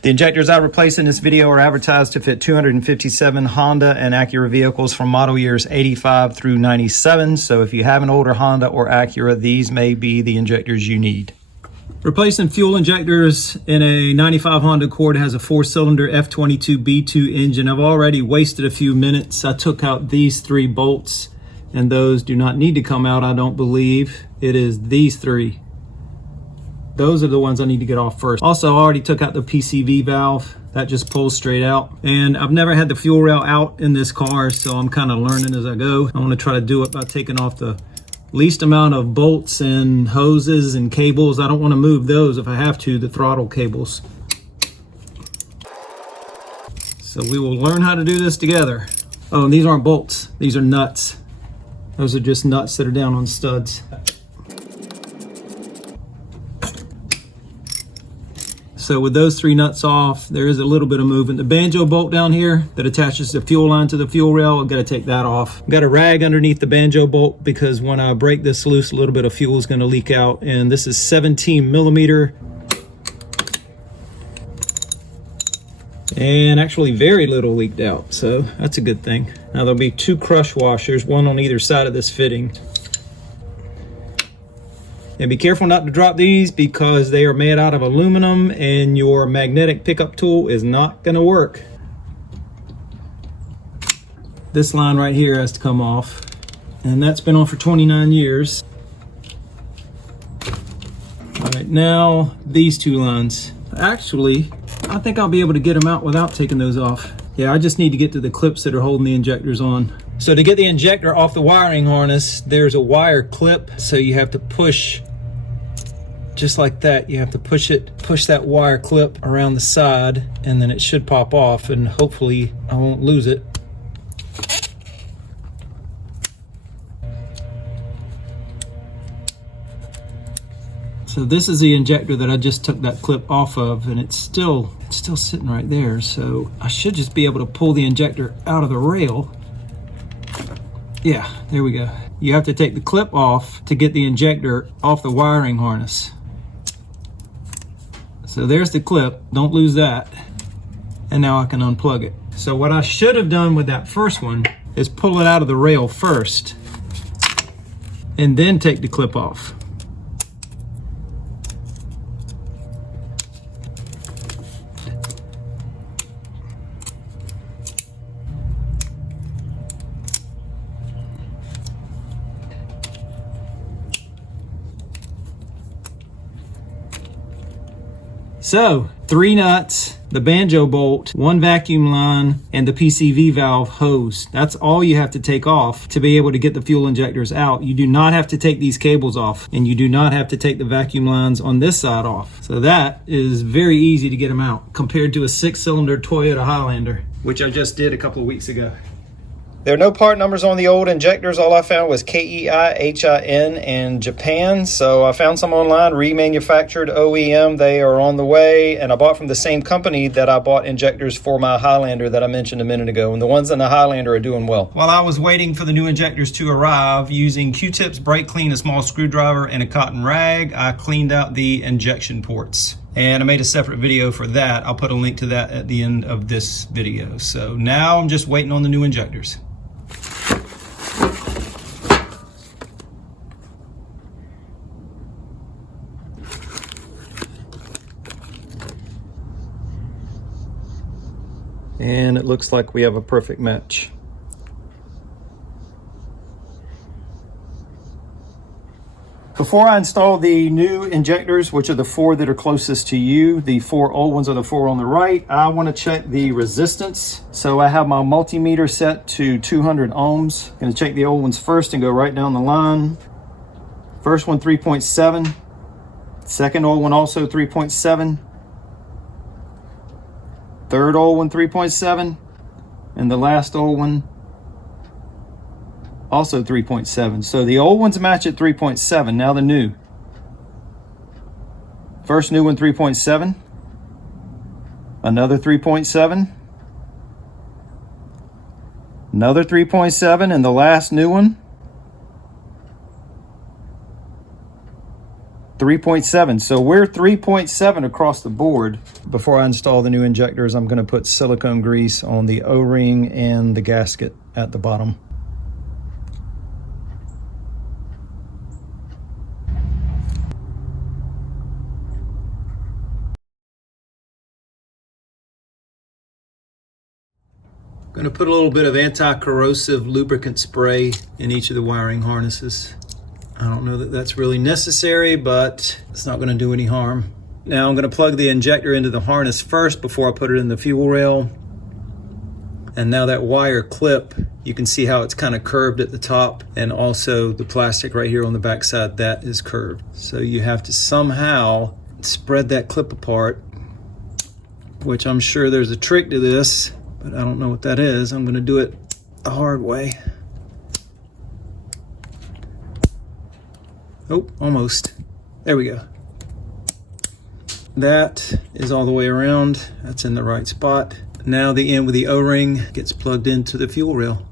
The injectors I replaced in this video are advertised to fit 257 Honda and Acura vehicles from model years 85 through 97. So if you have an older Honda or Acura, these may be the injectors you need. Replacing fuel injectors in a 95 Honda Accord has a 4-cylinder F22B2 engine. I've already wasted a few minutes. I took out these 3 bolts, and those do not need to come out, I don't believe. It is these 3. Those are the ones I need to get off first. Also, I already took out the PCV valve. That just pulls straight out. And I've never had the fuel rail out in this car, so I'm kind of learning as I go. I want to try to do it by taking off the least amount of bolts and hoses and cables. I don't want to move those if I have to, the throttle cables. So we will learn how to do this together. Oh, and these aren't bolts. These are nuts. Those are just nuts that are down on studs. So with those 3 nuts off, there is a little bit of movement. The banjo bolt down here that attaches the fuel line to the fuel rail, I've got to take that off. I've got a rag underneath the banjo bolt because when I break this loose, a little bit of fuel is going to leak out. And this is 17 millimeter. And actually very little leaked out, so that's a good thing. Now there'll be 2 crush washers, one on either side of this fitting. And be careful not to drop these because they are made out of aluminum and your magnetic pickup tool is not going to work. This line right here has to come off, and that's been on for 29 years. All right, now these 2 lines. Actually, I think I'll be able to get them out without taking those off. Yeah, I just need to get to the clips that are holding the injectors on. So to get the injector off the wiring harness, there's a wire clip, so you have to push just like that. You have to push that wire clip around the side, and then it should pop off, and hopefully I won't lose it. So this is the injector that I just took that clip off of, and it's still sitting right there. So I should just be able to pull the injector out of the rail. Yeah, there we go. You have to take the clip off to get the injector off the wiring harness. So there's the clip, don't lose that. And now I can unplug it. So what I should have done with that first one is pull it out of the rail first and then take the clip off. So 3 nuts, the banjo bolt, 1 vacuum line, and the PCV valve hose. That's all you have to take off to be able to get the fuel injectors out. You do not have to take these cables off, and you do not have to take the vacuum lines on this side off. So that is very easy to get them out compared to a 6-cylinder Toyota Highlander, which I just did a couple of weeks ago. There are no part numbers on the old injectors. All I found was KEIHIN in Japan. So I found some online, remanufactured OEM. They are on the way. And I bought from the same company that I bought injectors for my Highlander that I mentioned a minute ago. And the ones in the Highlander are doing well. While I was waiting for the new injectors to arrive, using Q-tips, brake clean, a small screwdriver, and a cotton rag, I cleaned out the injection ports. And I made a separate video for that. I'll put a link to that at the end of this video. So now I'm just waiting on the new injectors. And it looks like we have a perfect match. Before I install the new injectors, which are the 4 that are closest to you, the 4 old ones are the 4 on the right, I want to check the resistance. So I have my multimeter set to 200 ohms. I'm going to check the old ones first and go right down the line. First one 3.7, second old one also 3.7. Third old one 3.7, and the last old one also 3.7. So the old ones match at 3.7. Now the new. First new one 3.7, another 3.7, another 3.7, and the last new one 3.7. So we're 3.7 across the board. Before I install the new injectors, I'm going to put silicone grease on the O-ring and the gasket at the bottom. I'm going to put a little bit of anti-corrosive lubricant spray in each of the wiring harnesses. I don't know that that's really necessary, but it's not going to do any harm. Now I'm going to plug the injector into the harness first before I put it in the fuel rail. And now that wire clip, you can see how it's kind of curved at the top, and also the plastic right here on the back side, that is curved. So you have to somehow spread that clip apart, which I'm sure there's a trick to this, but I don't know what that is. I'm going to do it the hard way. Oh, almost. There we go. That is all the way around. That's in the right spot. Now the end with the O-ring gets plugged into the fuel rail.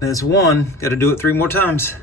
There's one. Got to do it 3 more times.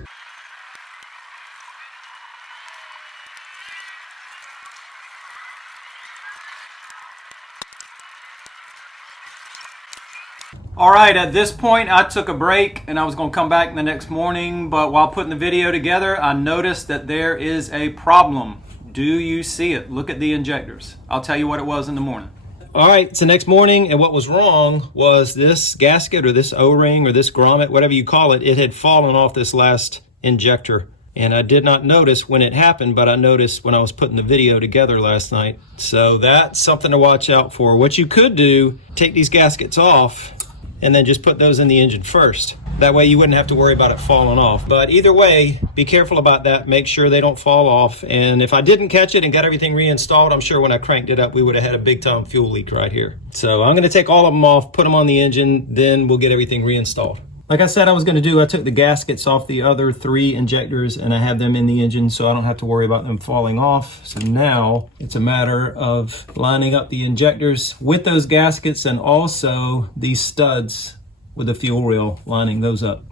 All right, at this point I took a break and I was going to come back the next morning, but while putting the video together I noticed that there is a problem. Do you see it? Look at the injectors. I'll tell you what it was in the morning. All right, it's the next morning, and what was wrong was this gasket or this O-ring or this grommet, whatever you call it, it had fallen off this last injector. And I did not notice when it happened, but I noticed when I was putting the video together last night. So that's something to watch out for. What you could do, take these gaskets off and then just put those in the engine first. That way you wouldn't have to worry about it falling off. But either way, be careful about that. Make sure they don't fall off. And if I didn't catch it and got everything reinstalled, I'm sure when I cranked it up, we would have had a big time fuel leak right here. So I'm gonna take all of them off, put them on the engine, then we'll get everything reinstalled. Like I said I was gonna do, I took the gaskets off the other 3 injectors and I have them in the engine so I don't have to worry about them falling off. So now it's a matter of lining up the injectors with those gaskets and also these studs with the fuel rail, lining those up.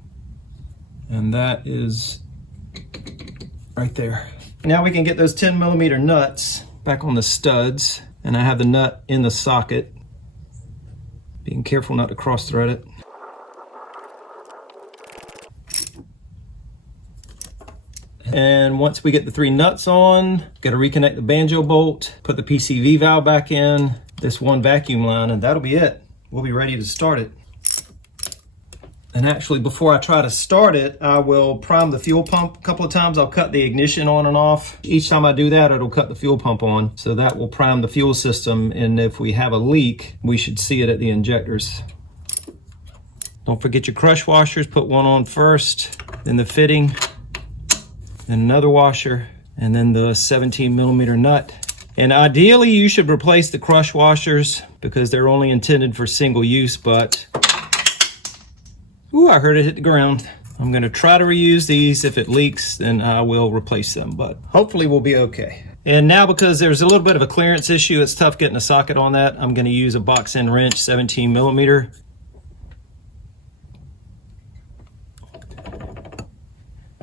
And that is right there. Now we can get those 10mm nuts back on the studs, and I have the nut in the socket. Being careful not to cross thread it. And once we get the 3 nuts on, got to reconnect the banjo bolt, put the PCV valve back in, this 1 vacuum line, and that'll be it. We'll be ready to start it. And actually, before I try to start it, I will prime the fuel pump a couple of times. I'll cut the ignition on and off. Each time I do that, it'll cut the fuel pump on. So that will prime the fuel system. And if we have a leak, we should see it at the injectors. Don't forget your crush washers. Put one on first, then the fitting, then another washer, and then the 17mm nut. And ideally, you should replace the crush washers because they're only intended for single use, but ooh, I heard it hit the ground. I'm gonna try to reuse these. If it leaks, then I will replace them, but hopefully we'll be okay. And now, because there's a little bit of a clearance issue, it's tough getting a socket on that. I'm gonna use a box end wrench, 17mm.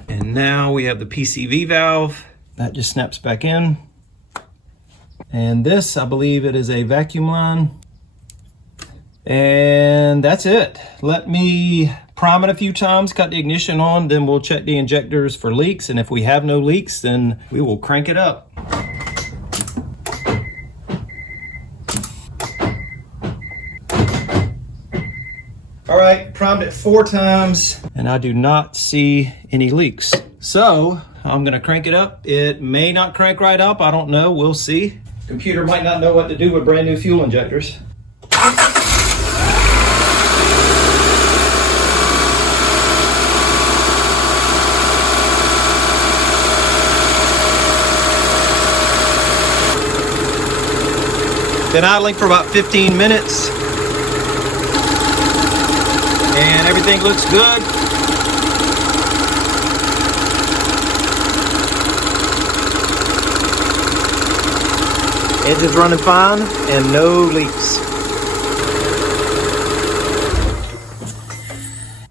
And now we have the PCV valve. That just snaps back in. And this, I believe it is a vacuum line. And that's it. Let me prime it a few times, cut the ignition on, then we'll check the injectors for leaks. And if we have no leaks, then we will crank it up. All right, primed it 4 times and I do not see any leaks. So I'm gonna crank it up. It may not crank right up, I don't know, we'll see. Computer might not know what to do with brand new fuel injectors. Been idling for about 15 minutes and everything looks good. Engine's running fine and no leaks.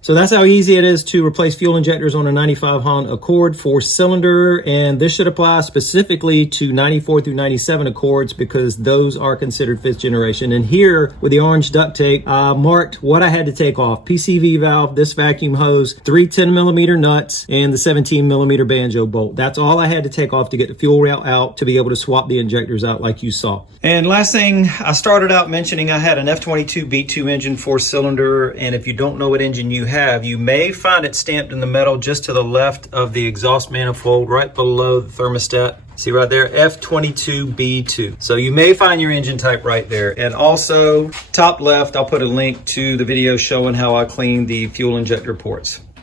So that's how easy it is to replace fuel injectors on a 95 Honda Accord 4-cylinder, and this should apply specifically to 94 through 97 Accords because those are considered 5th generation. And here with the orange duct tape, I marked what I had to take off: PCV valve, this vacuum hose, 3 10mm nuts, and the 17mm banjo bolt. That's all I had to take off to get the fuel rail out to be able to swap the injectors out like you saw. And last thing, I started out mentioning I had an F22 B2 engine 4-cylinder, and if you don't know what engine you have, you may find it stamped in the metal just to the left of the exhaust manifold, right below the thermostat. See right there, F22B2. So you may find your engine type right there. And also, top left, I'll put a link to the video showing how I clean the fuel injector ports.